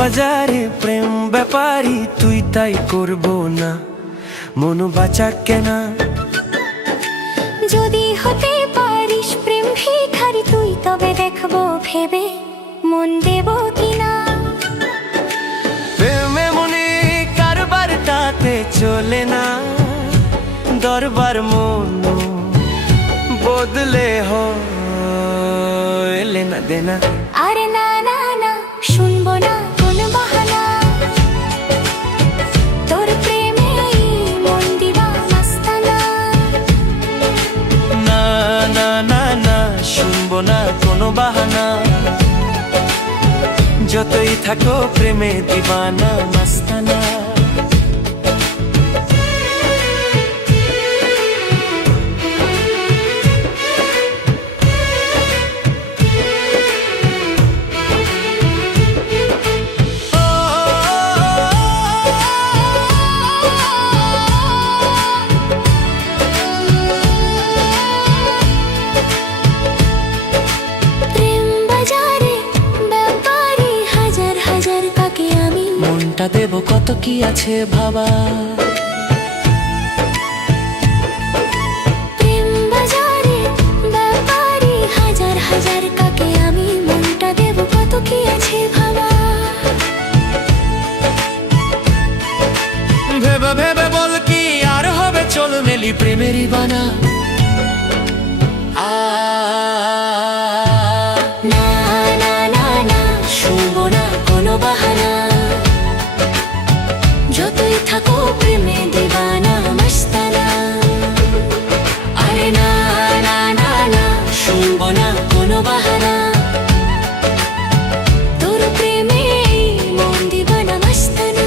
বাজারে প্রেম ব্যাপারী তুই তাই করবো না মন বাঁচা কেনা। যদি হতে পারিস প্রেম ভিখারি তুই তবে দেখবো ভেবে মন দেব কিনা। প্রেমে মনে কারবার তাতে চলে না, দরবার মন বদলে হলে না দেনা। আরে না না না শুনবো না কোন বাহানা, তোর প্রেমে মন দিবা মাস্তানা। না না না না শুনবো না কোনো বাহানা, যতই থাকো প্রেমে দিবানা মাস্তানা। মনটা দেব কত কি আছে ভাবা, প্রেম বাজারে ব্যাপারী হাজার হাজার কাকে আমি মনটা দেব কত কি আছে ভাবা। ভেবে ভেবে বল কি আর হবে চল মেলি প্রেমেরই বানা। না না না না শুনবো না কোনো বাহানা, যতই থাকো প্রেমে দিবানা মাস্তানা। আরে না না না না শুনবো না কোনো বাহানা, তোর প্রেমে মন দিবানা মাস্তানা।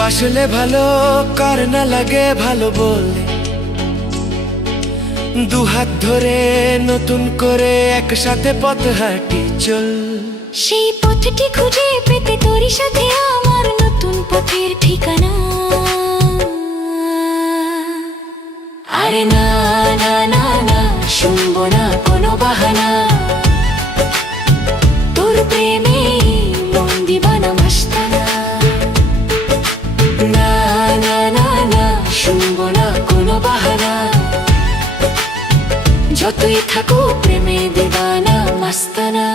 বাসলে ভালো কার না লাগে ভালো বলে, দুহাত ধরে নতুন করে একসাথে পথ হাঁটি চল। সেই পথটি খুঁজে পেতে তোরই সাথে আমার নতুন পথের ঠিকানা। আরে না না না না শুনবো না কোনো বাহানা, তোর প্রেমে মন দিবানা মাস্তানা। না না না না শুনবো না কোনো বাহানা, যতই থাকো প্রেমে দিবানা মাস্তানা।